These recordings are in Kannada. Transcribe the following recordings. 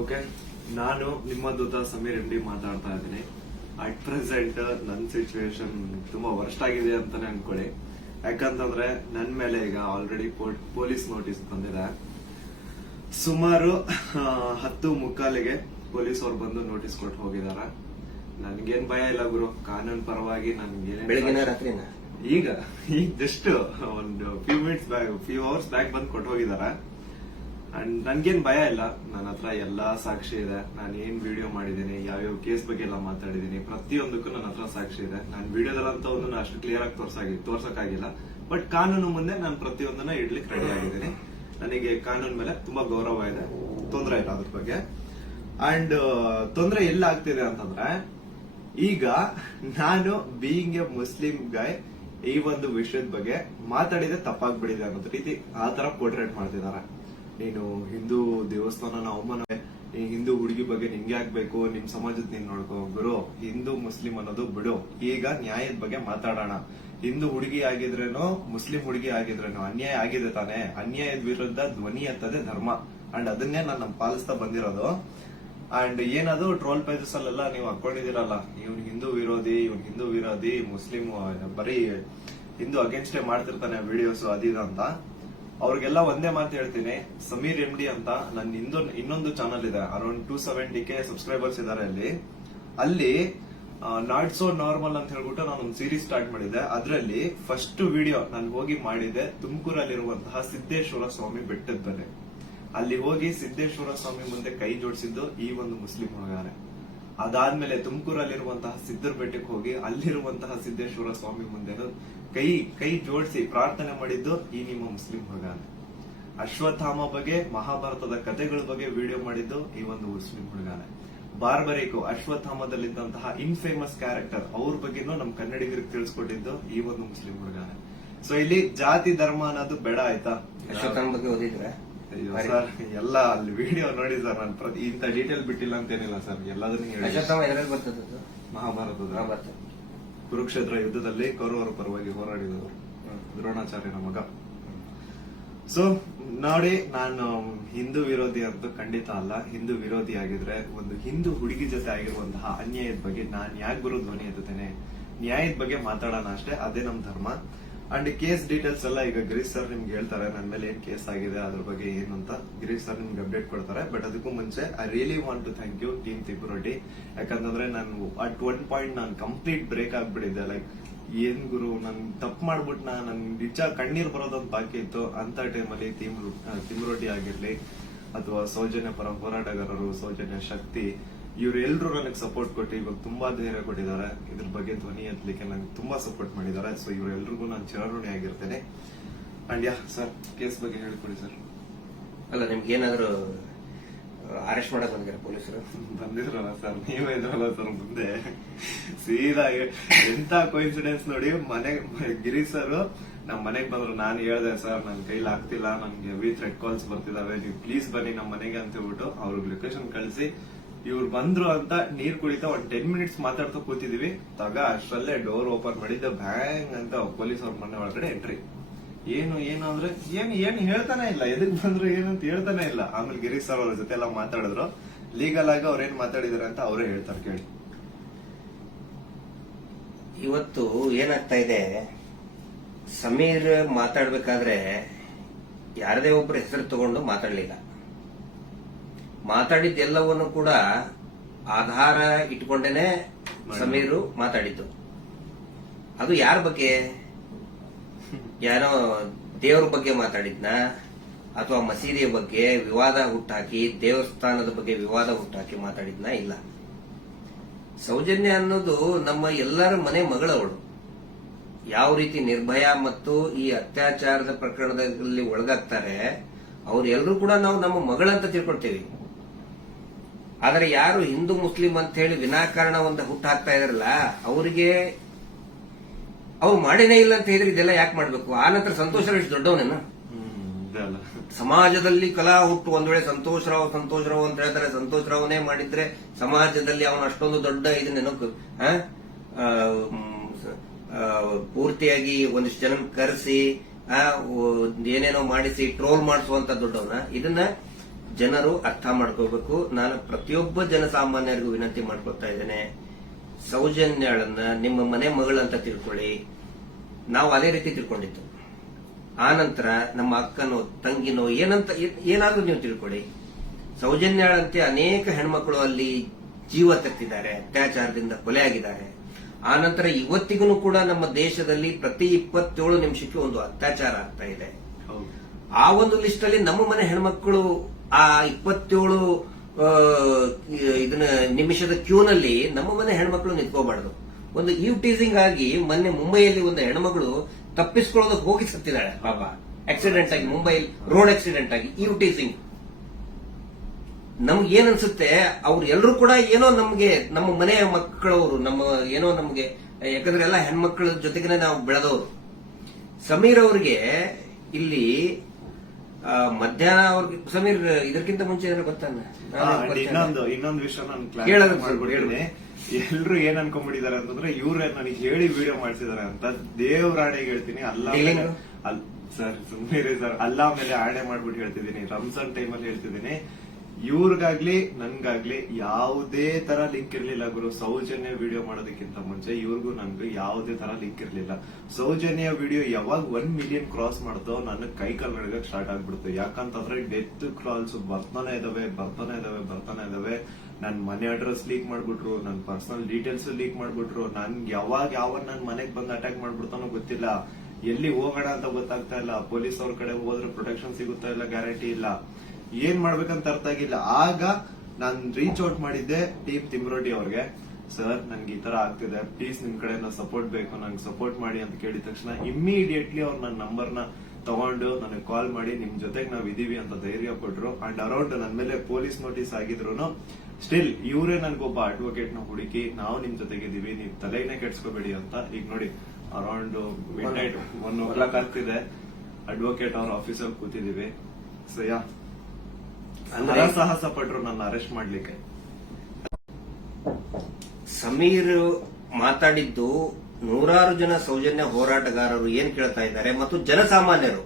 ಓಕೆ, ನಾನು ನಿಮ್ಮ ದೂತ ಸಮೀರ್ MD ಮಾತಾಡ್ತಾ ಇದ್ದೀನಿ. ಅಟ್ ಪ್ರೆಸೆಂಟ್ ನನ್ನ ಸಿಚುವೇಶನ್ ತುಂಬಾ ವರ್ಸ್ಟ್ ಆಗಿದೆ ಅಂತಾನೆ ಅನ್ಕೊಳ್ಳಿ. ಯಾಕಂತಂದ್ರೆ ನನ್ನ ಮೇಲೆ ಈಗ ಆಲ್ರೆಡಿ ಪೊಲೀಸ್ ನೋಟಿಸ್ ಬಂದಿದೆ. ಸುಮಾರು 10:45ಗೆ ಪೊಲೀಸ್ ಅವ್ರು ಬಂದು ನೋಟಿಸ್ ಕೊಟ್ಟು ಹೋಗಿದಾರ. ನನ್ಗೇನ್ ಭಯ ಇಲ್ಲ ಗುರು, ಕಾನೂನು ಪರವಾಗಿ ಈಗ ಜಸ್ಟ್ ಒಂದು ಫ್ಯೂ ಅವರ್ಸ್ ಬ್ಯಾಕ್ ಬಂದು ಕೊಟ್ಟು ಹೋಗಿದಾರ. ಅಂಡ್ ನನ್ಗೇನ್ ಭಯ ಇಲ್ಲ, ನನ್ನ ಹತ್ರ ಎಲ್ಲಾ ಸಾಕ್ಷಿ ಇದೆ. ನಾನು ಏನ್ ವಿಡಿಯೋ ಮಾಡಿದೀನಿ, ಯಾವ್ಯಾವ ಕೇಸ್ ಬಗ್ಗೆ ಎಲ್ಲ ಮಾತಾಡಿದೀನಿ, ಪ್ರತಿಯೊಂದಕ್ಕೂ ನನ್ನ ಹತ್ರ ಸಾಕ್ಷಿ ಇದೆ. ನಾನು ವಿಡಿಯೋದಲ್ಲಂತ ಒಂದು ಅಷ್ಟು ಕ್ಲಿಯರ್ ಆಗಿ ತೋರ್ಸಕ್ಕಾಗಿಲ್ಲ, ಬಟ್ ಕಾನೂನು ಮುಂದೆ ನಾನು ಪ್ರತಿಯೊಂದನ್ನ ಇಡ್ಲಿಕ್ಕೆ ರೆಡಿ ಆಗಿದ್ದೀನಿ. ನನಗೆ ಕಾನೂನು ಮೇಲೆ ತುಂಬಾ ಗೌರವ ಇದೆ, ತೊಂದರೆ ಇಲ್ಲ ಅದ್ರ ಬಗ್ಗೆ. ಅಂಡ್ ತೊಂದರೆ ಎಲ್ಲ ಆಗ್ತಿದೆ ಅಂತಂದ್ರೆ, ಈಗ ನಾನು ಬೀಯಿಂಗ್ ಎ ಮುಸ್ಲಿಂ ಗಾಯ್ ಈ ಒಂದು ವಿಷಯದ ಬಗ್ಗೆ ಮಾತಾಡಿದೆ ತಪ್ಪಾಗ್ಬಿಡಿದೆ ಅನ್ನೋದ್ ರೀತಿ ಆ ತರ ಪೋರ್ಟ್ರೇಟ್ ಮಾಡ್ತಿದಾರೆ. ನೀನು ಹಿಂದೂ ದೇವಸ್ಥಾನ ಅವಮಾನ, ಹಿಂದೂ ಹುಡುಗಿ ಬಗ್ಗೆ ನಿಂಗೆ ಆಗ್ಬೇಕು, ನಿಮ್ ಸಮಾಜದ ನೀನ್ ನೋಡ್ಕೋ. ಗುರು, ಹಿಂದೂ ಮುಸ್ಲಿಂ ಅನ್ನೋದು ಬಿಡು, ಈಗ ನ್ಯಾಯದ ಬಗ್ಗೆ ಮಾತಾಡೋಣ. ಹಿಂದೂ ಹುಡುಗಿ ಆಗಿದ್ರೇನು, ಮುಸ್ಲಿಂ ಹುಡುಗಿ ಆಗಿದ್ರೇನು ಅನ್ಯಾಯ ಆಗಿದೆ ತಾನೆ. ಅನ್ಯಾಯದ ವಿರುದ್ಧ ಧ್ವನಿ ಎತ್ತದೇ ಧರ್ಮ. ಅಂಡ್ ಅದನ್ನೇ ನಾನು ಪಾಲಿಸ್ತಾ ಬಂದಿರೋದು. ಅಂಡ್ ಏನದು ಟ್ರೋಲ್ ಪೇಜಸ್ ಅಲ್ಲೆಲ್ಲ ನೀವು ಹಾಕೊಂಡಿದಿರಲ್ಲ, ಇವ್ನ್ ಹಿಂದೂ ವಿರೋಧಿ, ಮುಸ್ಲಿಂ ಬರೀ ಹಿಂದೂ ಅಗೇನ್ಸ್ಟ್ ಮಾಡ್ತಿರ್ತಾನೆ ವಿಡಿಯೋಸ್ ಅದಿದ ಅಂತ. ಅವ್ರಿಗೆಲ್ಲ ಒಂದೇ ಮಾತು ಹೇಳ್ತೀನಿ, ಸಮೀರ್ MD ಅಂತ ನನ್ನ ಇನ್ನೊಂದು ಚಾನಲ್ ಇದೆ, ಅರೌಂಡ್ 270K ಸಬ್ಸ್ಕ್ರೈಬರ್ಸ್ ಇದಾರೆ. ಅಲ್ಲಿ ನಾಟ್ ಸೋ ನಾರ್ಮಲ್ ಅಂತ ಹೇಳ್ಬಿಟ್ಟು ನಾನು ಒಂದು ಸೀರೀಸ್ ಸ್ಟಾರ್ಟ್ ಮಾಡಿದ್ದೆ. ಅದರಲ್ಲಿ ಫಸ್ಟ್ ವಿಡಿಯೋ ನಾನು ಹೋಗಿ ಮಾಡಿದ್ದೆ ತುಮಕೂರಲ್ಲಿರುವಂತಹ ಸಿದ್ದೇಶ್ವರ ಸ್ವಾಮಿ ಬೆಟ್ಟದ ಬೆಲೆ. ಅಲ್ಲಿ ಹೋಗಿ ಸಿದ್ದೇಶ್ವರ ಸ್ವಾಮಿ ಮುಂದೆ ಕೈ ಜೋಡಿಸಿದ್ದು ಈ ಒಂದು ಮುಸ್ಲಿಂ ಹುಡುಗಾನೆ. ಅದಾದ್ಮೇಲೆ ತುಮಕೂರಲ್ಲಿರುವಂತಹ ಸಿದ್ದರ ಬೆಟ್ಟಕ್ಕೆ ಹೋಗಿ ಅಲ್ಲಿರುವಂತಹ ಸಿದ್ದೇಶ್ವರ ಸ್ವಾಮಿ ಮುಂದೆ ಕೈ ಜೋಡಿಸಿ ಪ್ರಾರ್ಥನೆ ಮಾಡಿದ್ದು ಈ ನಿಮ್ಮ ಮುಸ್ಲಿಂ ಹುಡುಗಾನೆ. ಅಶ್ವತ್ಥಾಮ ಬಗ್ಗೆ, ಮಹಾಭಾರತದ ಕಥೆಗಳ ಬಗ್ಗೆ ವಿಡಿಯೋ ಮಾಡಿದ್ದು ಈ ಒಂದು ಮುಸ್ಲಿಂ ಹುಡುಗಾನೆ. ಬಾರ್ಬರಿಕು ಅಶ್ವತ್ಥಾಮದಲ್ಲಿದ್ದಂತಹ ಇನ್ಫೇಮಸ್ ಕ್ಯಾರೆಕ್ಟರ್ ಅವ್ರ ಬಗ್ಗೆನೂ ನಮ್ ಕನ್ನಡಿಗರಿಗೆ ತಿಳಿಸ್ಕೊಟ್ಟಿದ್ದು ಈ ಒಂದು ಮುಸ್ಲಿಂ ಹುಡುಗಾನೆ. ಸೊ ಇಲ್ಲಿ ಜಾತಿ ಧರ್ಮ ಅನ್ನೋದು ಬೇಡ, ಆಯ್ತಾ? ಅಶ್ವತ್ಥಾಮ ಬಗ್ಗೆ ಓದಿದ್ರೆ ಸರ್ ಎಲ್ಲ ಅಲ್ಲಿ ವಿಡಿಯೋ ನೋಡಿ ಸರ್. ನಾನು ಇಂತ ಡೀಟೇಲ್ ಬಿಟ್ಟಿಲ್ಲ ಅಂತೇನಿಲ್ಲ ಸರ್, ಎಲ್ಲದನ್ನು ಹೇಳಿ. ಮಹಾಭಾರತದ ಕುರುಕ್ಷೇತ್ರ ಯುದ್ಧದಲ್ಲಿ ಕೌರವರ ಪರವಾಗಿ ಹೋರಾಡಿದವರು ದ್ರೋಣಾಚಾರ್ಯನ ಮಗ. ಸೊ ನೋಡಿ, ನಾನು ಹಿಂದೂ ವಿರೋಧಿ ಅಂತ ಖಂಡಿತ ಅಲ್ಲ. ಹಿಂದೂ ವಿರೋಧಿ ಆಗಿದ್ರೆ ಒಂದು ಹಿಂದೂ ಹುಡುಗಿ ಜೊತೆ ಆಗಿರುವಂತಹ ಅನ್ಯಾಯದ ಬಗ್ಗೆ ನಾನ್ ಯಾಕೆ ಗುರು ಧ್ವನಿ ಎತ್ತುತ್ತೇನೆ? ನ್ಯಾಯದ ಬಗ್ಗೆ ಮಾತಾಡೋಣ ಅಷ್ಟೇ, ಅದೇ ನಮ್ ಧರ್ಮ. ಅಂಡ್ ಕೇಸ್ ಡೀಟೇಲ್ಸ್ ಎಲ್ಲ ಈಗ ಗಿರೀಶ್ ಸರ್ ನಿಮ್ಗೆ ಹೇಳ್ತಾರೆ, ನನ್ನ ಮೇಲೆ ಏನ್ ಕೇಸ್ ಆಗಿದೆ ಅದ್ರ ಬಗ್ಗೆ ಏನು ಅಂತ ಗಿರೀಶ್ ಸರ್ ನಿಮ್ಗೆ ಅಪ್ಡೇಟ್ ಕೊಡ್ತಾರೆ. ಬಟ್ ಅದಕ್ಕೂ ಮುಂಚೆ I really want to thank you team ತಿಪ್ಪುರೊಡ್ಡಿ. ಯಾಕಂತಂದ್ರೆ ನಾನು ಅಟ್ ಒನ್ ಪಾಯಿಂಟ್ ನಾನು ಕಂಪ್ಲೀಟ್ ಬ್ರೇಕ್ ಆಗ್ಬಿಟ್ಟಿದ್ದೆ. ಲೈಕ್ ಏನ್ ಗುರು, ನನ್ ತಪ್ಪು ಮಾಡ್ಬಿಟ್ನ, ನನ್ ನಿಜ ಕಣ್ಣೀರ್ ಬರೋದೊಂದು ಬಾಕಿ ಇತ್ತು. ಅಂತ ಟೈಮಲ್ಲಿ ತಿಮ್ಮರೊಡ್ಡಿ ಆಗಿರ್ಲಿ ಅಥವಾ ಸೌಜನ್ಯ ಪರ ಹೋರಾಟಗಾರರು, ಸೌಜನ್ಯ ಶಕ್ತಿ, ಇವರೆಲ್ಲರೂ ನನಗೆ ಸಪೋರ್ಟ್ ಕೊಟ್ಟು ಇವಾಗ ತುಂಬಾ ಧೈರ್ಯ ಕೊಟ್ಟಿದ್ದಾರೆ. ಇದ್ರ ಬಗ್ಗೆ ಧ್ವನಿ ಎತ್ತಲಿಕ್ಕೆ ನನಗೆ ತುಂಬಾ ಸಪೋರ್ಟ್ ಮಾಡಿದ್ದಾರೆ. ಸೊ ಇವರೆಲ್ರಿಗೂ ನಾನು ಚಿರಋಣಿ ಆಗಿರ್ತೇನೆ. ಅಂಡ್ ಯಾ ಸರ್, ಕೇಸ್ ಬಗ್ಗೆ ಹೇಳ್ಕೊಡಿ ಸರ್. ಅಲ್ಲ, ನಿಮ್ಗೆ ಏನಾದ್ರು ಅರೆಸ್ಟ್ ಮಾಡಕ್ ಬಂದಿರ ಪೊಲೀಸರು? ಬಂದಿದ್ರಲ್ಲ ಸರ್, ನೀವೇ ಇದ್ರಲ್ಲ ಸರ್ ಮುಂದೆ. ಸೀದಾ ಎಂತ ಕೋಇನ್ಸಿಡೆನ್ಸ್ ನೋಡಿ, ಗಿರೀಶ್ ಸರ್ ನಮ್ ಮನೆಗ್ ಬಂದ್ರು. ನಾನು ಹೇಳ್ದೆ, ಸರ್ ನನ್ ಕೈಲಿ ಆಗ್ತಿಲ್ಲ, ನನ್ಗೆ ಹೆವಿ ಥ್ರೆಡ್ ಕಾಲ್ಸ್ ಬರ್ತಿದಾವೆ, ನೀವು ಪ್ಲೀಸ್ ಬನ್ನಿ ನಮ್ಮ ಮನೆಗೆ ಅಂತ ಹೇಳ್ಬಿಟ್ಟು ಅವ್ರಿಗೆ ಲೊಕೇಶನ್ ಕಳಿಸಿ ಇವ್ರು ಬಂದ್ರು ಅಂತ ನೀರ್ ಕುಡಿತಾ ಒಂದ್ 10 ಮಿನಿಟ್ಸ್ ಮಾತಾಡ್ತಾ ಕೂತಿದೀವಿ. ಅಷ್ಟರಲ್ಲೇ ಡೋರ್ ಓಪನ್ ಮಾಡಿದ್ದೆ, ಬ್ಯಾಂಗ್ ಅಂತ ಪೊಲೀಸ್ ಅವ್ರ ಮನೆ ಒಳಗಡೆ ಎಂಟ್ರಿ. ಏನು ಅಂದ್ರೆ ಏನು ಹೇಳ್ತಾನೆ ಇಲ್ಲ, ಎದಕ್ ಬಂದ್ರು ಏನಂತ ಹೇಳ್ತಾನೆ ಇಲ್ಲ. ಆಮೇಲೆ ಗಿರೀಶ್ ಸರ್ ಅವ್ರ ಜೊತೆ ಎಲ್ಲ ಮಾತಾಡಿದ್ರು. ಲೀಗಲ್ ಆಗಿ ಅವ್ರೇನ್ ಮಾತಾಡಿದಾರೆ ಅಂತ ಅವರೇ ಹೇಳ್ತಾರೆ, ಕೇಳಿ. ಇವತ್ತು ಏನಾಗ್ತಾ ಇದೆ, ಸಮೀರ್ ಮಾತಾಡ್ಬೇಕಾದ್ರೆ ಯಾರದೇ ಒಬ್ಬರ ಹೆಸರು ತಗೊಂಡು ಮಾತಾಡ್ಲಿಲ್ಲ. ಮಾತಾಡಿದ್ದೆಲ್ಲವನ್ನು ಕೂಡ ಆಧಾರ ಇಟ್ಕೊಂಡೇನೆ ಸಮೀರು ಮಾತಾಡಿದ್ದು. ಅದು ಯಾರ ಬಗ್ಗೆ? ಯಾರೋ ದೇವರ ಬಗ್ಗೆ ಮಾತಾಡಿದ್ನ, ಅಥವಾ ಮಸೀದಿಯ ಬಗ್ಗೆ ವಿವಾದ ಹುಟ್ಟಾಕಿ, ದೇವಸ್ಥಾನದ ಬಗ್ಗೆ ವಿವಾದ ಹುಟ್ಟಾಕಿ ಮಾತಾಡಿದ್ನ? ಇಲ್ಲ. ಸೌಜನ್ಯ ಅನ್ನೋದು ನಮ್ಮ ಎಲ್ಲರ ಮನೆ ಮಗಳವಳು. ಯಾವ ರೀತಿ ನಿರ್ಭಯ ಮತ್ತು ಈ ಅತ್ಯಾಚಾರದ ಪ್ರಕರಣದಲ್ಲಿ ಒಳಗಾಗ್ತಾರೆ, ಅವ್ರೆಲ್ಲರೂ ಕೂಡ ನಾವು ನಮ್ಮ ಮಗಳಂತ ತಿಳ್ಕೊಳ್ತೇವೆ. ಆದರೆ ಯಾರು ಹಿಂದೂ ಮುಸ್ಲಿಂ ಅಂತ ಹೇಳಿ ವಿನಾಕಾರಣ ಒಂದು ಹುಟ್ಟು ಹಾಕ್ತಾ ಇದಾರಲ್ಲ, ಅವರಿಗೆ ಅವ್ರು ಮಾಡೇನೇ ಇಲ್ಲ ಅಂತ ಹೇಳಿದ್ರೆ ಇದೆಲ್ಲ ಯಾಕೆ ಮಾಡ್ಬೇಕು? ಆ ನಂತರ ಸಂತೋಷ್ ರಾವ್ ಎಷ್ಟು ದೊಡ್ಡವನೇನು? ಸಮಾಜದಲ್ಲಿ ಕಲಾ ಹುಟ್ಟು ಒಂದ್ ವೇಳೆ ಸಂತೋಷ್ ರಾವ್ ಅಂತ ಹೇಳ್ತಾರೆ, ಸಂತೋಷ್ ರಾವ್ನೇ ಮಾಡಿದ್ರೆ ಸಮಾಜದಲ್ಲಿ ಅವನು ಅಷ್ಟೊಂದು ದೊಡ್ಡ ಇದನ್ನೇನೋ ಪೂರ್ತಿಯಾಗಿ ಒಂದಿಷ್ಟು ಜನ ಕರೆಸಿ ಏನೇನೋ ಮಾಡಿಸಿ ಟ್ರೋಲ್ ಮಾಡಿಸುವಂತ ದೊಡ್ಡವನ. ಇದನ್ನ ಜನರು ಅರ್ಥ ಮಾಡ್ಕೋಬೇಕು. ನಾನು ಪ್ರತಿಯೊಬ್ಬ ಜನಸಾಮಾನ್ಯರಿಗೂ ವಿನಂತಿ ಮಾಡ್ಕೊತಾ ಇದ್ದೇನೆ, ಸೌಜನ್ಯಳನ್ನ ನಿಮ್ಮ ಮನೆ ಮಗಳಂತ ತಿಳ್ಕೊಳ್ಳಿ. ನಾವು ಅದೇ ರೀತಿ ತಿಳ್ಕೊಂಡಿದ್ದು. ಆ ನಂತರ ನಮ್ಮ ಅಕ್ಕನೋ ತಂಗಿನೋ ಏನಾದ್ರೂ ನೀವು ತಿಳ್ಕೊಳ್ಳಿ. ಸೌಜನ್ಯಳಂತೆ ಅನೇಕ ಹೆಣ್ಮಕ್ಳು ಅಲ್ಲಿ ಜೀವ ತೆತ್ತಿದ್ದಾರೆ, ಅತ್ಯಾಚಾರದಿಂದ ಕೊಲೆ ಆಗಿದ್ದಾರೆ. ಆ ನಂತರ ಇವತ್ತಿಗೂ ಕೂಡ ನಮ್ಮ ದೇಶದಲ್ಲಿ ಪ್ರತಿ 27 ನಿಮಿಷಕ್ಕೆ ಒಂದು ಅತ್ಯಾಚಾರ ಆಗ್ತಾ ಇದೆ. ಆ ಒಂದು ಲಿಸ್ಟ್ ಅಲ್ಲಿ ನಮ್ಮ ಮನೆ ಹೆಣ್ಮಕ್ಳು ಆ 27 ಇದನ್ನ ನಿಮಿಷದ ಕ್ಯೂನಲ್ಲಿ ನಮ್ಮ ಮನೆ ಹೆಣ್ಮಕ್ಳು ನಿಂತ್ಕೋಬಾರ್ದು. ಒಂದು ಟೀಸಿಂಗ್ ಆಗಿ ಮೊನ್ನೆ ಮುಂಬೈಯಲ್ಲಿ ಒಂದು ಹೆಣ್ಮಗಳು ತಪ್ಪಿಸ್ಕೊಳ್ಳೋದಕ್ಕೆ ಹೋಗಿ ಸತ್ತಿದ್ದಾಳೆ ಪಾಪ, ಆಕ್ಸಿಡೆಂಟ್ ಆಗಿ, ಮುಂಬೈ ರೋಡ್ ಆಕ್ಸಿಡೆಂಟ್ ಆಗಿ. ಟೀಸಿಂಗ್ ನಮ್ಗೆ ಏನ್ ಅನ್ಸುತ್ತೆ, ಅವ್ರು ಎಲ್ಲರೂ ಕೂಡ ಏನೋ ನಮ್ಗೆ ನಮ್ಮ ಮನೆಯ ಮಕ್ಕಳವರು, ನಮ್ಮ ಏನೋ ನಮ್ಗೆ, ಯಾಕಂದ್ರೆ ಎಲ್ಲ ಹೆಣ್ಮಕ್ಳ ಜೊತೆಗೆ ನಾವು ಬೆಳೆದವರು. ಸಮೀರ್ ಅವ್ರಿಗೆ ಇಲ್ಲಿ ಮಧ್ಯಾಹ್ನ ಅವ್ರಿಗೆ, ಸಮೀರ್ ಇದಕ್ಕಿಂತ ಮುಂಚೆ ಏನಾದ್ರು ಗೊತ್ತಾನ? ಇನ್ನೊಂದು ವಿಷಯ ನಾನು ಕ್ಲಾರಿಫೈ ಮಾಡ್ಬಿಡ್ತೀನಿ. ಎಲ್ರು ಏನ್ ಅನ್ಕೊಂಡ್ಬಿಟ್ಟಿದ್ದಾರೆ ಅಂತಂದ್ರೆ ಇವ್ರೆ ನನಗೆ ಹೇಳಿ ವಿಡಿಯೋ ಮಾಡ್ಸಿದಾರೆ ಅಂತ. ದೇವ್ರಾಣೆಗೆ ಹೇಳ್ತೀನಿ, ಸರ್ ಸುಮ್ಮನೆ ಸರ್, ಅಲ್ಲಾ ಮೇಲೆ ಆಣೆ ಮಾಡ್ಬಿಟ್ಟು ಹೇಳ್ತಿದ್ದೀನಿ, ರಂಜಾನ್ ಟೈಮಲ್ಲಿ ಹೇಳ್ತಿದ್ದೀನಿ. ಇವ್ರಿಗಾಗ್ಲಿ ನನ್ಗಾಗ್ಲಿ ಯಾವುದೇ ತರ ಲಿಂಕ್ ಇರ್ಲಿಲ್ಲ ಗುರು. ಸೌಜನ್ಯ ವಿಡಿಯೋ ಮಾಡೋದಕ್ಕಿಂತ ಮುಂಚೆ ಇವ್ರಿಗೂ ನನ್ಗೂ ಯಾವುದೇ ತರ ಲಿಂಕ್ ಇರ್ಲಿಲ್ಲ. ಸೌಜನ್ಯ ವಿಡಿಯೋ ಯಾವಾಗ 1 ಮಿಲಿಯನ್ ಕ್ರಾಸ್ ಮಾಡ್ತೋ ನನ್ನ ಕೈ ಕಾಲ್ ನಡ್ಗಕ್ ಸ್ಟಾರ್ಟ್ ಆಗ್ಬಿಡ್ತು. ಯಾಕಂತಂದ್ರೆ ಡೆತ್ ಕಾಲ್ಸ್ ಬರ್ತಾನೆ ಇದಾವೆ. ನನ್ ಮನೆ ಅಡ್ರೆಸ್ ಲೀಕ್ ಮಾಡ್ಬಿಟ್ರು, ನನ್ ಪರ್ಸನಲ್ ಡೀಟೇಲ್ಸ್ ಲೀಕ್ ಮಾಡ್ಬಿಟ್ರು. ನನ್ಗೆ ಯಾವಾಗ ನನ್ ಮನೆಗ್ ಬಂದ್ ಅಟ್ಯಾಕ್ ಮಾಡ್ಬಿಡ್ತಾನೋ ಗೊತ್ತಿಲ್ಲ. ಎಲ್ಲಿ ಹೋಗೋಣ ಅಂತ ಗೊತ್ತಾಗ್ತಾ ಇಲ್ಲ. ಪೊಲೀಸ್ ಅವ್ರ ಕಡೆ ಹೋದ್ರೆ ಪ್ರೊಟೆಕ್ಷನ್ ಸಿಗುತ್ತಾ ಇಲ್ಲ, ಗ್ಯಾರಂಟಿ ಇಲ್ಲ. ಏನ್ ಮಾಡ್ಬೇಕಂತ ಅರ್ಥ ಆಗಿಲ್ಲ. ಆಗ ನಾನ್ ರೀಚ್ ಔಟ್ ಮಾಡಿದ್ದೆ ಟೀಮ್ ತಿಮ್ರೋಟಿ ಅವ್ರಿಗೆ. ಸರ್ ನನ್ಗೆ ಈ ತರ ಆಗ್ತಿದೆ, ಪ್ಲೀಸ್ ನಿಮ್ ಕಡೆಯಿಂದ ಸಪೋರ್ಟ್ ಬೇಕು, ನಂಗೆ ಸಪೋರ್ಟ್ ಮಾಡಿ ಅಂತ ಕೇಳಿದ ತಕ್ಷಣ ಇಮ್ಮಿಡಿಯೇಟ್ಲಿ ಅವ್ರು ನನ್ನ ನಂಬರ್ನ ತಗೊಂಡು ನನಗೆ ಕಾಲ್ ಮಾಡಿ ನಿಮ್ ಜೊತೆಗೆ ನಾವ್ ಇದೀವಿ ಅಂತ ಧೈರ್ಯ ಕೊಟ್ರು. ಅಂಡ್ ಅರೌಂಡ್ ನನ್ ಮೇಲೆ ಪೊಲೀಸ್ ನೋಟಿಸ್ ಆಗಿದ್ರು ಸ್ಟಿಲ್ ಇವರೇ ನನ್ಗೊಬ್ಬ ಅಡ್ವೊಕೇಟ್ ನ ಹುಡುಕಿ ನಾವು ನಿಮ್ ಜೊತೆಗಿದ್ದೀವಿ, ನೀವ್ ತಲೆನೇ ಕೆಡ್ಸ್ಕೋಬೇಡಿ ಅಂತ. ಈಗ ನೋಡಿ ಅರೌಂಡ್ ಮಿಡ್ ನೈಟ್ 1 ಆಗ್ತಿದೆ, ಅಡ್ವೊಕೇಟ್ ಅವ್ರ ಆಫೀಸಲ್ಲಿ ಕೂತಿದೀವಿ. ಸೊ ಸಾಹಸ ಪಟ್ರು ನನ್ನ ಅರೆಸ್ಟ್ ಮಾಡ್ಲಿಕ್ಕೆ. ಸಮೀರ್ ಮಾತಾಡಿದ್ದು ನೂರಾರು ಜನ ಸೌಜನ್ಯ ಹೋರಾಟಗಾರರು ಏನ್ ಕೇಳ್ತಾ ಇದ್ದಾರೆ ಮತ್ತು ಜನಸಾಮಾನ್ಯರು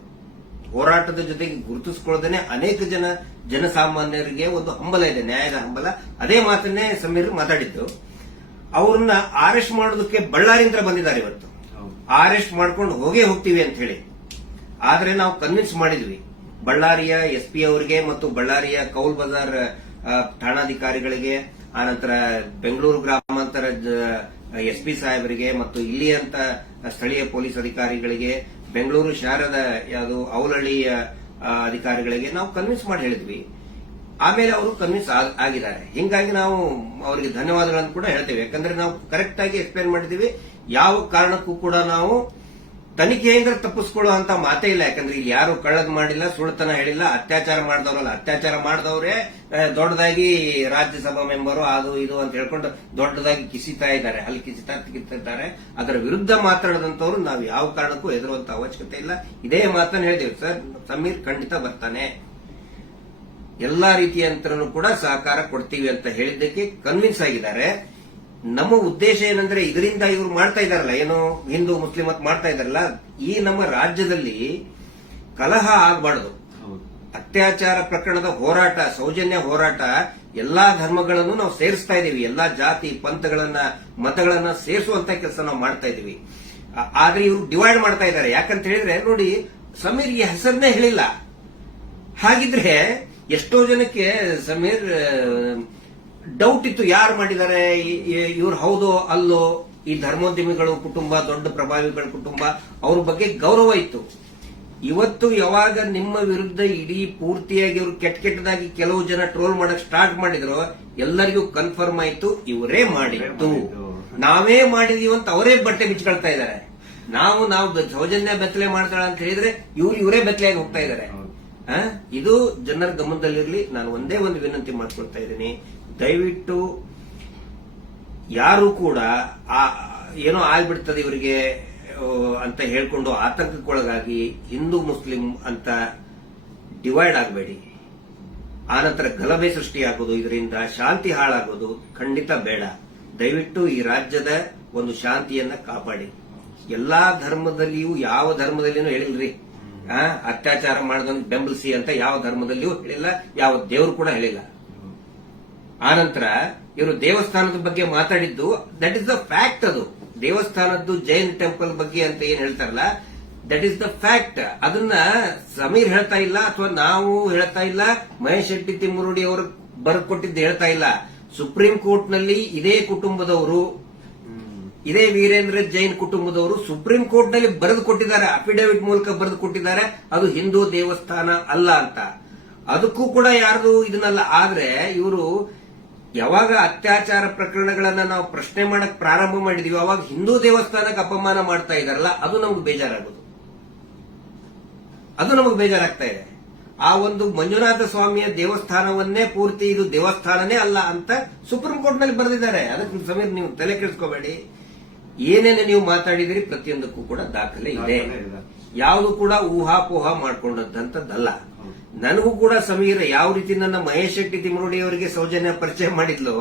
ಹೋರಾಟದ ಜೊತೆಗೆ ಗುರುತಿಸಿಕೊಳ್ಳದೇನೆ ಅನೇಕ ಜನಸಾಮಾನ್ಯರಿಗೆ ಒಂದು ಹಂಬಲ ಇದೆ, ನ್ಯಾಯದ ಹಂಬಲ. ಅದೇ ಮಾತನ್ನೇ ಸಮೀರ್ ಮಾತಾಡಿದ್ದು. ಅವ್ರನ್ನ ಅರೆಸ್ಟ್ ಮಾಡೋದಕ್ಕೆ ಬಳ್ಳಾರಿಯಿಂದ ಬಂದಿದ್ದಾರೆ ಇವತ್ತು. ಅರೆಸ್ಟ್ ಮಾಡ್ಕೊಂಡು ಹೋಗ್ತೀವಿ ಅಂತ ಹೇಳಿ. ಆದ್ರೆ ನಾವು ಕನ್ವಿನ್ಸ್ ಮಾಡಿದ್ವಿ ಬಳ್ಳಾರಿಯ SP ಅವರಿಗೆ ಮತ್ತು ಬಳ್ಳಾರಿಯ ಕೌಲ್ ಬಜಾರ್ ಠಾಣಾಧಿಕಾರಿಗಳಿಗೆ, ಆನಂತರ ಬೆಂಗಳೂರು ಗ್ರಾಮಾಂತರ SP ಸಾಹೇಬರಿಗೆ ಮತ್ತು ಇಲ್ಲಿಯಂತ ಸ್ಥಳೀಯ ಪೊಲೀಸ್ ಅಧಿಕಾರಿಗಳಿಗೆ, ಬೆಂಗಳೂರು ಶಹರದ ಯಾವುದು ಅವಲಹಳ್ಳಿಯ ಅಧಿಕಾರಿಗಳಿಗೆ ನಾವು ಕನ್ವಿನ್ಸ್ ಮಾಡಿ ಹೇಳಿದ್ವಿ. ಆಮೇಲೆ ಅವರು ಕನ್ವಿನ್ಸ್ ಆಗಿದ್ದಾರೆ. ಹಿಂಗಾಗಿ ನಾವು ಅವರಿಗೆ ಧನ್ಯವಾದಗಳನ್ನು ಕೂಡ ಹೇಳ್ತೇವೆ. ಯಾಕಂದ್ರೆ ನಾವು ಕರೆಕ್ಟ್ ಆಗಿ ಎಕ್ಸ್ಪ್ಲೇನ್ ಮಾಡಿದೀವಿ. ಯಾವ ಕಾರಣಕ್ಕೂ ಕೂಡ ನಾವು ತನಿಖೆಯಿಂದ ತಪ್ಪಿಸ್ಕೊಳ್ಳೋ ಅಂತ ಮಾತೇ ಇಲ್ಲ. ಯಾಕಂದ್ರೆ ಇಲ್ಲಿ ಯಾರು ಕಳ್ಳದ್ ಮಾಡಿಲ್ಲ, ಸುಳ್ತನ ಹೇಳಿಲ್ಲ, ಅತ್ಯಾಚಾರ ಮಾಡಿದವರಲ್ಲ. ಅತ್ಯಾಚಾರ ಮಾಡಿದವರೇ ದೊಡ್ಡದಾಗಿ ರಾಜ್ಯಸಭಾ ಮೆಂಬರು ಅದು ಇದು ಅಂತ ಹೇಳ್ಕೊಂಡು ದೊಡ್ಡದಾಗಿ ಕಿಸಿತಾ ಇದ್ದಾರೆ, ಅಲ್ಲಿ ಕಿಸಿತಿದ್ದಾರೆ. ಅದರ ವಿರುದ್ಧ ಮಾತಾಡದಂತವ್ರು ನಾವು ಯಾವ ಕಾರಣಕ್ಕೂ ಹೆದರುವಂತ ಅವಶ್ಯಕತೆ ಇಲ್ಲ. ಇದೇ ಮಾತನ್ನು ಹೇಳಿದೇವೆ ಸರ್, ಸಮೀರ್ ಖಂಡಿತ ಬರ್ತಾನೆ, ಎಲ್ಲಾ ರೀತಿಯಂತರನು ಕೂಡ ಸಹಕಾರ ಕೊಡ್ತೀವಿ ಅಂತ ಹೇಳಿದ್ದಕ್ಕೆ ಕನ್ವಿನ್ಸ್ ಆಗಿದ್ದಾರೆ. ನಮ್ಮ ಉದ್ದೇಶ ಏನಂದ್ರೆ ಇದರಿಂದ ಇವರು ಮಾಡ್ತಾ ಇದಾರಲ್ಲ, ಏನೋ ಹಿಂದೂ ಮುಸ್ಲಿಂ ಅಂತ ಮಾಡ್ತಾ ಇದಾರಲ್ಲ, ಈ ನಮ್ಮ ರಾಜ್ಯದಲ್ಲಿ ಕಲಹ ಆಗಬಾರದು. ಅತ್ಯಾಚಾರ ಪ್ರಕರಣದ ಹೋರಾಟ, ಸೌಜನ್ಯ ಹೋರಾಟ, ಎಲ್ಲಾ ಧರ್ಮಗಳನ್ನು ನಾವು ಸೇರಿಸ್ತಾ ಇದೀವಿ. ಎಲ್ಲಾ ಜಾತಿ ಪಂಥಗಳನ್ನ ಮತಗಳನ್ನ ಸೇರಿಸುವಂತ ಕೆಲಸ ನಾವು ಮಾಡ್ತಾ ಇದೀವಿ. ಆದ್ರೆ ಇವರು ಡಿವೈಡ್ ಮಾಡ್ತಾ ಇದ್ದಾರೆ. ಯಾಕಂತ ಹೇಳಿದ್ರೆ ನೋಡಿ, ಸಮೀರ್ ಈ ಹೆಸರನ್ನೇ ಹೇಳಿಲ್ಲ. ಹಾಗಿದ್ರೆ ಎಷ್ಟೋ ಜನಕ್ಕೆ ಸಮೀರ್ ಡೌಟ್ ಇತ್ತು, ಯಾರು ಮಾಡಿದ್ದಾರೆ, ಇವ್ರು ಹೌದೋ ಅಲ್ಲೋ. ಈ ಧರ್ಮೋದ್ಯಮಿಗಳು ಕುಟುಂಬ, ದೊಡ್ಡ ಪ್ರಭಾವಿಗಳ ಕುಟುಂಬ, ಅವ್ರ ಬಗ್ಗೆ ಗೌರವ ಇತ್ತು. ಇವತ್ತು ಯಾವಾಗ ನಿಮ್ಮ ವಿರುದ್ಧ ಇಡೀ ಪೂರ್ತಿಯಾಗಿ ಇವರು ಕೆಟ್ಟದಾಗಿ ಕೆಲವು ಜನ ಟ್ರೋಲ್ ಮಾಡಕ್ ಸ್ಟಾರ್ಟ್ ಮಾಡಿದ್ರು, ಎಲ್ಲರಿಗೂ ಕನ್ಫರ್ಮ್ ಆಯ್ತು ಇವರೇ ಮಾಡಿದ್ದು, ನಾವೇ ಮಾಡಿದೀವಿ ಅಂತ ಅವರೇ ಬಟ್ಟೆ ಬಿಚ್ಕೊಳ್ತಾ ಇದ್ದಾರೆ. ನಾವು ಸೌಜನ್ಯ ಬೆತ್ತಲೆ ಮಾಡ್ತಾಳ ಅಂತ ಹೇಳಿದ್ರೆ ಇವರೇ ಬೆತ್ತಲೆಯಾಗಿ ಹೋಗ್ತಾ ಇದ್ದಾರೆ. ಇದು ಜನರ ಗಮನದಲ್ಲಿರಲಿ. ನಾನು ಒಂದೇ ಒಂದು ವಿನಂತಿ ಮಾಡ್ಕೊಳ್ತಾ ಇದ್ದೀನಿ, ದಯವಿಟ್ಟು ಯಾರು ಕೂಡ ಏನೋ ಆಗ್ಬಿಡ್ತದೆ ಇವರಿಗೆ ಅಂತ ಹೇಳ್ಕೊಂಡು ಆತಂಕಕ್ಕೊಳಗಾಗಿ ಹಿಂದೂ ಮುಸ್ಲಿಂ ಅಂತ ಡಿವೈಡ್ ಆಗಬೇಡಿ. ಆನಂತರ ಗಲಭೆ ಸೃಷ್ಟಿಯಾಗೋದು, ಇದರಿಂದ ಶಾಂತಿ ಹಾಳಾಗೋದು ಖಂಡಿತ ಬೇಡ. ದಯವಿಟ್ಟು ಈ ರಾಜ್ಯದ ಒಂದು ಶಾಂತಿಯನ್ನ ಕಾಪಾಡಿ. ಎಲ್ಲಾ ಧರ್ಮದಲ್ಲಿಯೂ ಯಾವ ಧರ್ಮದಲ್ಲಿನೂ ಹೇಳಿಲ್ರಿ ಅತ್ಯಾಚಾರ ಮಾಡಿದವನ್ ಬೆಂಬಲಿಸಿ ಅಂತ ಯಾವ ಧರ್ಮದಲ್ಲಿಯೂ ಹೇಳಿಲ್ಲ, ಯಾವ ದೇವರು ಕೂಡ ಹೇಳಿಲ್ಲ. ಆನಂತರ ಇವರು ದೇವಸ್ಥಾನದ ಬಗ್ಗೆ ಮಾತಾಡಿದ್ದು ದಟ್ ಇಸ್ ದ ಫ್ಯಾಕ್ಟ್. ಅದು ದೇವಸ್ಥಾನದ್ದು ಜೈನ್ ಟೆಂಪಲ್ ಬಗ್ಗೆ ಅಂತ ಏನ್ ಹೇಳ್ತಾರಲ್ಲ, ದಟ್ ಇಸ್ ದ ಫ್ಯಾಕ್ಟ್. ಅದನ್ನ ಸಮೀರ್ ಹೇಳ್ತಾ ಇಲ್ಲ, ಅಥವಾ ನಾವು ಹೇಳ್ತಾ ಇಲ್ಲ, ಮಹೇಶ್ ಶೆಟ್ಟಿ ತಿಮ್ಮರುಡಿ ಅವರು ಬರ್ಕೊಟ್ಟಿದ್ದು ಹೇಳ್ತಾ ಇಲ್ಲ. ಸುಪ್ರೀಂ ಕೋರ್ಟ್ ನಲ್ಲಿ ಇದೇ ಕುಟುಂಬದವರು, ಇದೇ ವೀರೇಂದ್ರ ಜೈನ್ ಕುಟುಂಬದವರು ಸುಪ್ರೀಂ ಕೋರ್ಟ್ ನಲ್ಲಿ ಬರೆದು ಕೊಟ್ಟಿದ್ದಾರೆ, ಅಫಿಡವಿಟ್ ಮೂಲಕ ಬರೆದು ಕೊಟ್ಟಿದ್ದಾರೆ, ಅದು ಹಿಂದೂ ದೇವಸ್ಥಾನ ಅಲ್ಲ ಅಂತ. ಅದಕ್ಕೂ ಕೂಡ ಯಾರ್ದು ಇದನ್ನಲ್ಲ. ಆದ್ರೆ ಇವರು ಯಾವಾಗ ಅತ್ಯಾಚಾರ ಪ್ರಕರಣಗಳನ್ನ ನಾವು ಪ್ರಶ್ನೆ ಮಾಡಕ್ ಪ್ರಾರಂಭ ಮಾಡಿದೀವಿ, ಅವಾಗ ಹಿಂದೂ ದೇವಸ್ಥಾನಕ್ಕೆ ಅಪಮಾನ ಮಾಡ್ತಾ ಇದಾರಲ್ಲ, ಅದು ನಮ್ಗೆ ಬೇಜಾರಾಗೋದು, ಅದು ನಮಗೆ ಬೇಜಾರಾಗ್ತಾ ಇದೆ. ಆ ಒಂದು ಮಂಜುನಾಥ ಸ್ವಾಮಿಯ ದೇವಸ್ಥಾನವನ್ನೇ ಪೂರ್ತಿ ಇದು ದೇವಸ್ಥಾನನೇ ಅಲ್ಲ ಅಂತ ಸುಪ್ರೀಂ ಕೋರ್ಟ್ ನಲ್ಲಿ ಬರೆದಿದ್ದಾರೆ. ಅದಕ್ಕೆ ಸಮೀರ್ ನೀವು ತಲೆ ಕೆಡಿಸ್ಕೋಬೇಡಿ. ಏನೇನು ನೀವು ಮಾತಾಡಿದಿರಿ ಪ್ರತಿಯೊಂದಕ್ಕೂ ಕೂಡ ದಾಖಲೆ ಇದೆ. ಯಾವುದು ಕೂಡ ಊಹಾಪೋಹ ಮಾಡ್ಕೊಂಡಂತದ್ದಲ್ಲ. ನನಗೂ ಕೂಡ ಸಮೀರ್ ಯಾವ ರೀತಿ ನನ್ನ ಮಹೇಶ್ ಶೆಟ್ಟಿ ತಿಮ್ಮರುಡಿ ಅವರಿಗೆ ಸೌಜನ್ಯ ಪರಿಚಯ ಮಾಡಿದ್ಲು,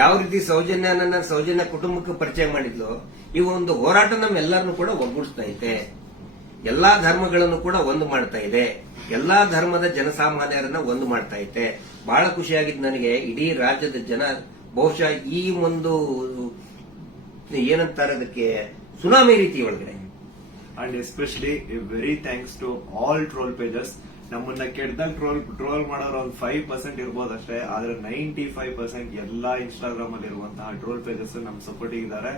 ಯಾವ ರೀತಿ ಸೌಜನ್ಯ ಕುಟುಂಬಕ್ಕೆ ಪರಿಚಯ ಮಾಡಿದ್ಲು, ಈ ಒಂದು ಹೋರಾಟ ನಮ್ಮೆಲ್ಲರನ್ನು ಕೂಡ ಒಗ್ಗೂಡಿಸ್ತಾ ಇದೆ. ಎಲ್ಲಾ ಧರ್ಮಗಳನ್ನು ಕೂಡ ಒಂದು ಮಾಡ್ತಾ ಇದೆ, ಎಲ್ಲಾ ಧರ್ಮದ ಜನಸಾಮಾನ್ಯರನ್ನ ಒಂದು ಮಾಡ್ತಾ ಇದೆ. ಬಹಳ ಖುಷಿಯಾಗಿದ್ದು ನನಗೆ. ಇಡೀ ರಾಜ್ಯದ ಜನ ಬಹುಶಃ ಈ ಒಂದು ಏನಂತಾರೆ ಅದಕ್ಕೆ ಸುನಾಮಿ ರೀತಿ ಒಳಗಡೆ. And especially very thanks to all troll pages. ನಮ್ಮನ್ನ ಕೆಟ್ಟದಾಗ ಟ್ರೋಲ್ ಮಾಡೋರು ಒಂದು 5% ಇರ್ಬೋದಷ್ಟೇ, ಆದ್ರೆ 95% ಎಲ್ಲಾ ಇನ್ಸ್ಟಾಗ್ರಾಮ್ ಅಲ್ಲಿ ಇರುವಂತಹ ಟ್ರೋಲ್ ಪೇಜಸ್ ನಮ್ ಸಪೋರ್ಟ್ ಇದ್ದಾರೆ.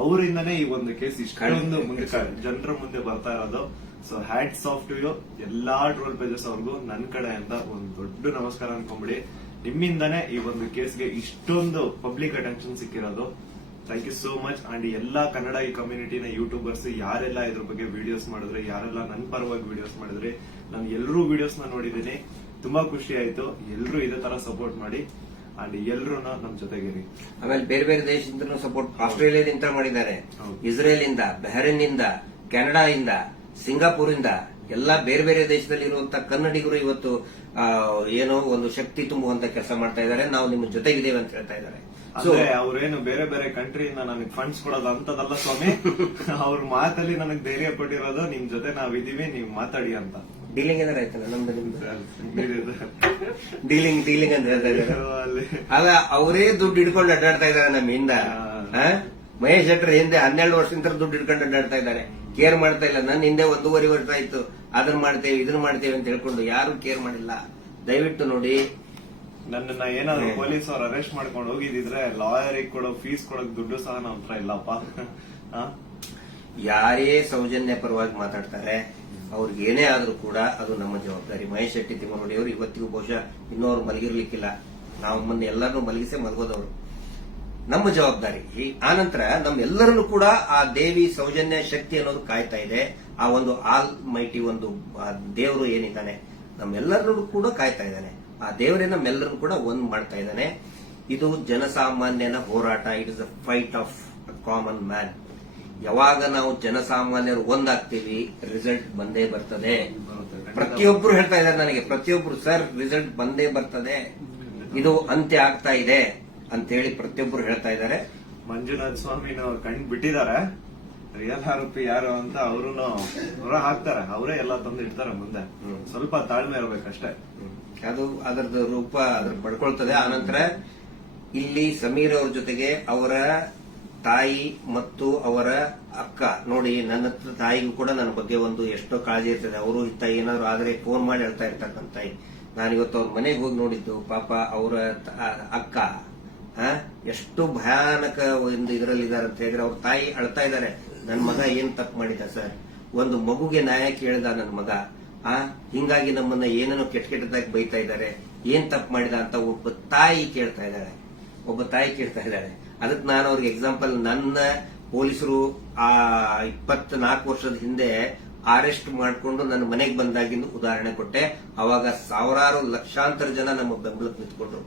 ಅವರಿಂದನೇ ಈ ಒಂದು ಕೇಸ್ ಇಷ್ಟೊಂದು ಮುಂದೆ ಜನರ ಮುಂದೆ ಬರ್ತಾ ಇರೋದು. So hats off to you ಎಲ್ಲಾ ಟ್ರೋಲ್ ಪೇಜಸ್ ಅವ್ರಿಗೂ ನನ್ನ ಕಡೆಯಿಂದ ಒಂದು ದೊಡ್ಡ ನಮಸ್ಕಾರ ಅನ್ಕೊಂಬಿಡಿ. ನಿಮ್ಮಿಂದಾನೇ ಈ ಒಂದು ಕೇಸ್ಗೆ ಇಷ್ಟೊಂದು ಪಬ್ಲಿಕ್ ಅಟೆನ್ಷನ್ ಸಿಕ್ಕಿರೋದು. Thank you so much. And ಎಲ್ಲಾ ಕನ್ನಡ ಈ ಕಮ್ಯುನಿಟಿನ ಯೂಟ್ಯೂಬರ್ಸ್ ಯಾರೆಲ್ಲ ಇದ್ರ ಬಗ್ಗೆ ವಿಡಿಯೋಸ್ ಮಾಡಿದ್ರೆ, ಯಾರೆಲ್ಲ ನನ್ನ ಪರವಾಗಿ ವಿಡಿಯೋಸ್ ಮಾಡಿದ್ರಿ, ನಾನು ಎಲ್ಲರೂ ವಿಡಿಯೋಸ್ ನ ನೋಡಿದ್ದೀನಿ. ತುಂಬಾ ಖುಷಿ ಆಯ್ತು. ಎಲ್ಲರೂ ಇದೇ ತರ ಸಪೋರ್ಟ್ ಮಾಡಿ ಅಂಡ್ ಎಲ್ಲರೂ ನಮ್ ಜೊತೆಗಿರಿ. ಆಮೇಲೆ ಬೇರೆ ಬೇರೆ ದೇಶದಿಂದ ಸಪೋರ್ಟ್, ಆಸ್ಟ್ರೇಲಿಯಾದಿಂದ ಮಾಡಿದ್ದಾರೆ, ಇಸ್ರೇಲ್ ಇಂದ, ಬಹರೇನ್ ಇಂದ, ಕೆನಡಾ ಇಂದ, ಸಿಂಗಾಪುರ್ ಇಂದ, ಎಲ್ಲಾ ಬೇರೆ ಬೇರೆ ದೇಶದಲ್ಲಿ ಇರುವಂತಹ ಕನ್ನಡಿಗರು ಇವತ್ತು ಏನೋ ಒಂದು ಶಕ್ತಿ ತುಂಬುವಂತ ಕೆಲಸ ಮಾಡ್ತಾ ಇದ್ದಾರೆ. ನಾವು ನಿಮ್ಮ ಜೊತೆಗಿದ್ದೇವೆ ಅಂತ ಹೇಳ್ತಾ ಇದ್ದಾರೆ. ಅಂದ್ರೆ ಅವ್ರೇನು ಬೇರೆ ಬೇರೆ ಕಂಟ್ರಿಯಿಂದ ನನಗೆ ಫಂಡ್ಸ್ ಕೊಡೋದು ಅಂತದಲ್ಲ ಸ್ವಾಮಿ. ಅವ್ರ ಮಾತಲ್ಲಿ ನನಗೆ ಧೈರ್ಯ ಕೊಟ್ಟಿರೋದು ನಿಮ್ ಜೊತೆ ನಾವಿದೀವಿ, ನೀವ್ ಮಾತಾಡಿ ಅಂತ. ಡೀಲಿಂಗ್ ಏನಾರ ಆಯ್ತಲ್ಲ ನಮ್ದು ನಿಮ್ದು ಡೀಲಿಂಗ್ ಅಂತ ಹೇಳ್ತಾ ಇದ್ದಾರೆ. ಅಲ್ಲ, ಅವರೇ ದುಡ್ಡು ಹಿಡ್ಕೊಂಡು ಅಡ್ಡಾಡ್ತಾ ಇದ್ದಾರೆ ನಮ್ಮಿಂದ. ಮಹೇಶ್ ಶೆಟ್ಟರ್ ಹಿಂದೆ 12 ವರ್ಷದಿಂದ ದುಡ್ಡು ಹಿಡ್ಕೊಂಡು ಅಡ್ಡಾಡ್ತಾ ಇದ್ದಾರೆ. ಕೇರ್ ಮಾಡ್ತಾ ಇಲ್ಲ. ನನ್ನ ಹಿಂದೆ 1.5 ವರ್ಷ ಆಯ್ತು ಅದನ್ನ ಮಾಡ್ತೇವೆ ಇದನ್ನ ಮಾಡ್ತೇವೆ ಅಂತ ಹೇಳ್ಕೊಂಡು ಯಾರು ಕೇರ್ ಮಾಡಿಲ್ಲ. ದಯವಿಟ್ಟು ನೋಡಿ, ನನ್ನನ್ನ ಏನಾದ್ರು ಪೊಲೀಸ್ ಅವ್ರು ಅರೆಸ್ಟ್ ಮಾಡ್ಕೊಂಡು ಹೋಗಿದ್ರೆ ಲಾಯರಿಗೆ ಕೊಡೋ ಫೀಸ್ ಕೊಡೋಕ್ ದುಡ್ಡು ಸಹ ನಮ್ಮ ಹತ್ರ ಇಲ್ಲಪ್ಪ. ಯಾರೇ ಸೌಜನ್ಯ ಪರವಾಗಿ ಮಾತಾಡ್ತಾರೆ ಅವ್ರಿಗೆ ಏನೇ ಆದ್ರೂ ಕೂಡ ಅದು ನಮ್ಮ ಜವಾಬ್ದಾರಿ. ಮಹೇಶ್ ಶೆಟ್ಟಿ ತಿಮ್ಮರುಡಿ ಅವರು ಇವತ್ತಿಗೂ ಬಹುಶಃ ಇನ್ನೂ ಅವ್ರು ಮಲಗಿರ್ಲಿಕ್ಕಿಲ್ಲ. ನಾವು ಮೊನ್ನೆ ಎಲ್ಲರನ್ನೂ ಮಲಗಿಸೇ ಮಲಗೋದವರು. ನಮ್ಮ ಜವಾಬ್ದಾರಿ. ಆನಂತರ ನಮ್ಮೆಲ್ಲರನ್ನು ಕೂಡ ಆ ದೇವಿ ಸೌಜನ್ಯ ಶಕ್ತಿ ಅನ್ನೋದು ಕಾಯ್ತಾ ಇದೆ. ಆ ಒಂದು ಆಲ್ ಮೈಟಿ ಒಂದು ದೇವರು ಏನಿದ್ದಾನೆ ನಮ್ಮೆಲ್ಲರನ್ನು ಕೂಡ ಕಾಯ್ತಾ ಇದ್ದಾನೆ. ಆ ದೇವರೇ ನಮ್ಮೆಲ್ಲರನ್ನು ಕೂಡ ಒಂದ್ ಮಾಡ್ತಾ ಇದ್ದಾನೆ. ಇದು ಜನಸಾಮಾನ್ಯನ ಹೋರಾಟ. It is a fight of a common man. ಯಾವಾಗ ನಾವು ಜನಸಾಮಾನ್ಯರು ಒಂದಾಗ್ತೀವಿ ರಿಸಲ್ಟ್ ಬಂದೇ ಬರ್ತದೆ. ಪ್ರತಿಯೊಬ್ರು ಹೇಳ್ತಾ ಇದ್ದಾರೆ ನನಗೆ, ಪ್ರತಿಯೊಬ್ರು ಸರ್ ರಿಸಲ್ಟ್ ಬಂದೇ ಬರ್ತದೆ, ಇದು ಅಂತ್ಯ ಆಗ್ತಾ ಇದೆ ಅಂತ ಹೇಳಿ ಪ್ರತಿಯೊಬ್ರು ಹೇಳ್ತಾ ಇದ್ದಾರೆ. ಮಂಜುನಾಥ ಸ್ವಾಮಿನ ಕಂಡು ಬಿಟ್ಟಿದ್ದಾರೆ. ರಿಯಲ್ ಆರೋಪಿ ಯಾರು ಅಂತ ಅವರು ಹೊರ ಹಾಕ್ತಾರೆ. ಅವರೇ ಎಲ್ಲ ತಂದು ಇಡ್ತಾರೆ ಮುಂದೆ. ಸ್ವಲ್ಪ ತಾಳ್ಮೆ ಇರ್ಬೇಕಷ್ಟೇ. ಅದು ಅದರದ ರೂಪ ಅದ್ರ ಪಡ್ಕೊಳ್ತದೆ. ಆನಂತರ ಇಲ್ಲಿ ಸಮೀರ್ ಅವ್ರ ಜೊತೆಗೆ ಅವರ ತಾಯಿ ಮತ್ತು ಅವರ ಅಕ್ಕ ನೋಡಿ, ನನ್ನ ತಾಯಿಗೂ ಕೂಡ ನನ್ನ ಬಗ್ಗೆ ಒಂದು ಎಷ್ಟೋ ಕಾಳಜಿ ಇರ್ತದೆ. ಅವರು ಇತ್ತ ಏನಾದ್ರು ಆದ್ರೆ ಫೋನ್ ಮಾಡಿ ಹೇಳ್ತಾ ಇರ್ತಾರೆ ನನ್ನ ತಾಯಿ. ನಾನಿವತ್ತು ಅವ್ರ ಮನೆಗೆ ಹೋಗಿ ನೋಡಿದ್ದು, ಪಾಪ ಅವರ ಅಕ್ಕ ಎಷ್ಟು ಭಯಾನಕ ಒಂದು ಇದರಲ್ಲಿದ್ದಾರೆ ಅಂತ ಹೇಳಿದ್ರೆ ಅವ್ರ ತಾಯಿ ಅಳ್ತಾ ಇದ್ದಾರೆ. ನನ್ನ ಮಗ ಏನ್ ತಪ್ಪು ಮಾಡಿದ ಸರ್, ಒಂದು ಮಗುಗೆ ನ್ಯಾಯ ಕೇಳಿದ ನನ್ನ ಮಗ, ಹಿಂಗಾಗಿ ನಮ್ಮನ್ನ ಏನೇನೋ ಕೆಟ್ಟದಾಗಿ ಬೈತಾ ಇದ್ದಾರೆ, ಏನ್ ತಪ್ಪು ಮಾಡಿದ ಅಂತ ಒಬ್ಬ ತಾಯಿ ಕೇಳ್ತಾ ಇದ್ದಾಳೆ. ಅದಕ್ಕೆ ನಾನು ಅವ್ರಿಗೆ ಎಕ್ಸಾಂಪಲ್, ನನ್ನ ಪೊಲೀಸರು ಆ 24 ವರ್ಷದ ಹಿಂದೆ ಅರೆಸ್ಟ್ ಮಾಡಿಕೊಂಡು ನನ್ನ ಮನೆಗೆ ಬಂದಾಗಿಂದು ಉದಾಹರಣೆ ಕೊಟ್ಟೆ. ಅವಾಗ ಸಾವಿರಾರು ಲಕ್ಷಾಂತರ ಜನ ನಮ್ಮ ಬೆಂಬಲಕ್ಕೆ ನಿಂತ್ಕೊಂಡ್ರು.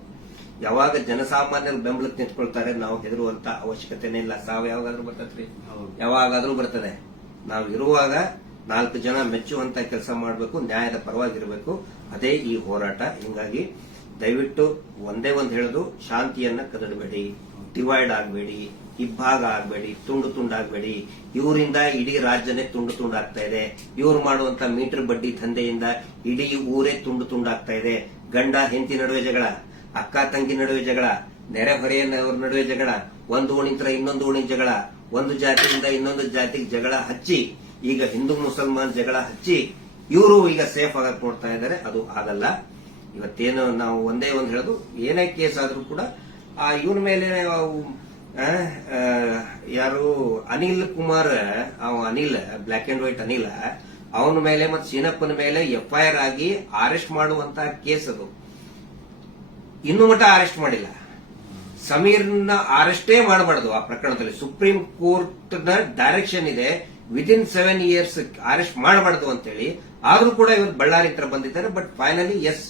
ಯಾವಾಗ ಜನಸಾಮಾನ್ಯರು ಬೆಂಬಲಕ್ಕೆ ನಿಂತ್ಕೊಳ್ತಾರೆ ನಾವು ಹೆದರುವಂತ ಅವಶ್ಯಕತೆನೇ ಇಲ್ಲ. ಸಾವು ಯಾವಾಗಾದ್ರೂ ಬರ್ತದ್ರಿ, ಯಾವಾಗಾದ್ರೂ ಬರ್ತದೆ. ನಾವು ಇರುವಾಗ 4 ಜನ ಮೆಚ್ಚುವಂತ ಕೆಲಸ ಮಾಡಬೇಕು, ನ್ಯಾಯದ ಪರವಾಗಿರಬೇಕು. ಅದೇ ಈ ಹೋರಾಟ. ಹಿಂಗಾಗಿ ದಯವಿಟ್ಟು ಒಂದೇ ಒಂದು ಹೇಳೋದು, ಶಾಂತಿಯನ್ನ ಕದಡಬೇಡಿ, ಡಿವೈಡ್ ಆಗಬೇಡಿ, ಇಬ್ಬಾಗ ಆಗಬೇಡಿ, ತುಂಡು ತುಂಡಾಗಬೇಡಿ. ಇವರಿಂದ ಇಡೀ ರಾಜ್ಯನೇ ತುಂಡು ತುಂಡಾಗ್ತಾ ಇದೆ. ಇವ್ರು ಮಾಡುವಂತ ಮೀಟರ್ ಬಡ್ಡಿ ದಂಧೆಯಿಂದ ಇಡೀ ಊರೇ ತುಂಡು ತುಂಡಾಗ್ತಾ ಇದೆ. ಗಂಡ ಹೆಂಡತಿ ನಡುವೆ ಜಗಳ, ಅಕ್ಕ ತಂಗಿ ನಡುವೆ ಜಗಳ, ನೆರೆಹೊರೆಯವ್ರ ನಡುವೆ ಜಗಳ, ಒಂದು ಓಣಿಂತ್ರ ಇನ್ನೊಂದು ಓಣಿ ಜಗಳ, ಒಂದು ಜಾತಿಯಿಂದ ಇನ್ನೊಂದು ಜಾತಿಗೆ ಜಗಳ ಹಚ್ಚಿ, ಈಗ ಹಿಂದೂ ಮುಸಲ್ಮಾನ್ ಜಗಳ ಹಚ್ಚಿ ಇವರು ಈಗ ಸೇಫ್ ಆಗಕ್ ನೋಡ್ತಾ ಇದ್ದಾರೆ. ಅದು ಆಗಲ್ಲ. ಇವತ್ತೇನು ನಾವು ಒಂದೇ ಒಂದು ಹೇಳೋದು, ಏನೇ ಕೇಸ್ ಆದ್ರೂ ಕೂಡ ಇವನ ಮೇಲೆ ಯಾರು Anil Kumar, Anil black and white Anil, ಅವನ ಮೇಲೆ ಮತ್ತು ಸೀನಪ್ಪನ ಮೇಲೆ FIR ಆಗಿ ಅರೆಸ್ಟ್ ಮಾಡುವಂತ ಕೇಸ್ ಅದು. ಇನ್ನೂ ಮಟ್ಟ ಅರೆಸ್ಟ್ ಮಾಡಿಲ್ಲ. ಸಮೀರ್ನ ಅರೆಸ್ಟೇ ಮಾಡಬಾರ್ದು ಆ ಪ್ರಕರಣದಲ್ಲಿ. ಸುಪ್ರೀಂ ಕೋರ್ಟ್ ನ ಡೈರೆಕ್ಷನ್ ಇದೆ, ವಿದಿನ್ 7 years ಅರೆಸ್ಟ್ ಮಾಡಬಾರ್ದು ಅಂತೇಳಿ. ಆದ್ರೂ ಕೂಡ ಇವತ್ತು ಬಳ್ಳಾರಿ ಹತ್ರ ಬಂದಿದ್ದಾರೆ. ಬಟ್ ಫೈನಲಿ ಎಸ್,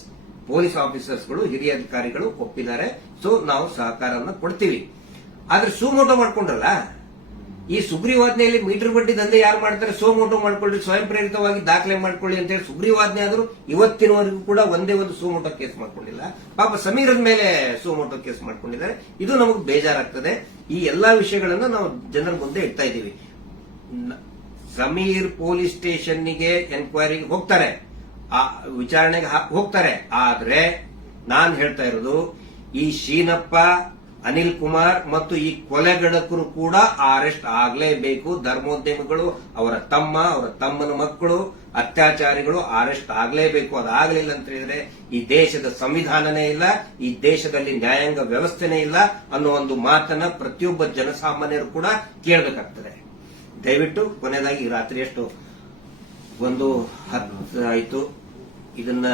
ಪೊಲೀಸ್ ಆಫೀಸರ್ಸ್ಗಳು, ಹಿರಿಯ ಅಧಿಕಾರಿಗಳು ಒಪ್ಪಿದ್ದಾರೆ. ಸೊ ನಾವು ಸಹಕಾರವನ್ನು ಕೊಡ್ತೀವಿ. ಆದ್ರೆ ಸುಮೋಟೋ ಮಾಡ್ಕೊಂಡ್ರಲ್ಲ, ಈ ಸುಗ್ರೀವಾಜ್ಞೆಯಲ್ಲಿ ಮೀಟರ್ ಬಡ್ಡಿ ದಂಧೆ ಯಾರು ಮಾಡ್ತಾರೆ, ಸೋಮೋಟೋ ಮಾಡ್ಕೊಳ್ಳಿ, ಸ್ವಯಂ ಪ್ರೇರಿತವಾಗಿ ದಾಖಲೆ ಮಾಡ್ಕೊಳ್ಳಿ ಅಂತ ಹೇಳಿ ಸುಗ್ರೀವಾಜ್ಞೆ ಆದ್ರೂ ಇವತ್ತಿನವರೆಗೂ ಕೂಡ ಒಂದೇ ಒಂದು ಸೋಮೋಟೋ ಕೇಸ್ ಮಾಡ್ಕೊಂಡಿಲ್ಲ. ಪಾಪ ಸಮೀರದ ಮೇಲೆ ಸೋಮೋಟೋ ಕೇಸ್ ಮಾಡ್ಕೊಂಡಿದ್ದಾರೆ. ಇದು ನಮಗೆ ಬೇಜಾರಾಗ್ತದೆ. ಈ ಎಲ್ಲಾ ವಿಷಯಗಳನ್ನ ನಾವು ಜನರ ಮುಂದೆ ಇಡ್ತಾ ಇದ್ದೀವಿ. ಸಮೀರ್ ಪೊಲೀಸ್ ಸ್ಟೇಷನ್ಗೆ ಎನ್ಕ್ವೈರಿಗೆ ಹೋಗ್ತಾರೆ, ಆ ವಿಚಾರಣೆಗೆ ಹೋಗ್ತಾರೆ. ಆದ್ರೆ ನಾನ್ ಹೇಳ್ತಾ ಇರೋದು, ಈ ಶೀನಪ್ಪ, ಅನಿಲ್ ಕುಮಾರ್ ಮತ್ತು ಈ ಕೊಲೆಗಡಕರು ಕೂಡ ಅರೆಸ್ಟ್ ಆಗಲೇಬೇಕು. ಧರ್ಮೋದ್ಯಮಿಗಳು, ಅವರ ತಮ್ಮ, ಅವರ ತಮ್ಮನ ಮಕ್ಕಳು, ಅತ್ಯಾಚಾರಿಗಳು ಅರೆಸ್ಟ್ ಆಗಲೇಬೇಕು. ಅದಾಗಲಿಲ್ಲ ಅಂತ ಹೇಳಿದ್ರೆ ಈ ದೇಶದ ಸಂವಿಧಾನನೇ ಇಲ್ಲ, ಈ ದೇಶದಲ್ಲಿ ನ್ಯಾಯಾಂಗ ವ್ಯವಸ್ಥೆನೇ ಇಲ್ಲ ಅನ್ನೋ ಒಂದು ಮಾತನ್ನ ಪ್ರತಿಯೊಬ್ಬ ಜನಸಾಮಾನ್ಯರು ಕೂಡ ಕೇಳಬೇಕಾಗ್ತದೆ. ದಯವಿಟ್ಟು ಕೊನೆಯದಾಗಿ ರಾತ್ರಿ ಎಷ್ಟು 1:10 ಆಯಿತು. ಇದನ್ನ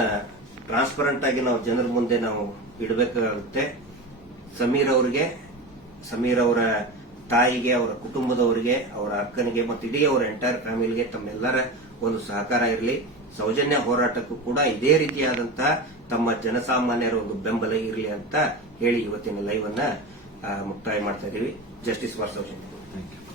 ಟ್ರಾನ್ಸ್ಪರೆಂಟ್ ಆಗಿ ನಾವು ಜನರ ಮುಂದೆ ನಾವು ಇಡಬೇಕಾಗುತ್ತೆ. ಸಮೀರ್ ಅವರಿಗೆ, ಸಮೀರ್ ಅವರ ತಾಯಿಗೆ, ಅವರ ಕುಟುಂಬದವರಿಗೆ, ಅವರ ಅಕ್ಕನಿಗೆ ಮತ್ತು ಇಡೀ ಅವರ ಎಂಟೈರ್ ಫ್ಯಾಮಿಲಿಗೆ ತಮ್ಮೆಲ್ಲರ ಒಂದು ಸಹಕಾರ ಇರಲಿ. ಸೌಜನ್ಯ ಹೋರಾಟಕ್ಕೂ ಕೂಡ ಇದೇ ರೀತಿಯಾದಂತಹ ತಮ್ಮ ಜನಸಾಮಾನ್ಯರ ಒಂದು ಬೆಂಬಲ ಇರಲಿ ಅಂತ ಹೇಳಿ ಇವತ್ತಿನ ಲೈವ್ ಅನ್ನ ಮುಕ್ತಾಯ ಮಾಡ್ತಾ ಇದ್ದೀವಿ. Justice for Sowjanya. Thank you.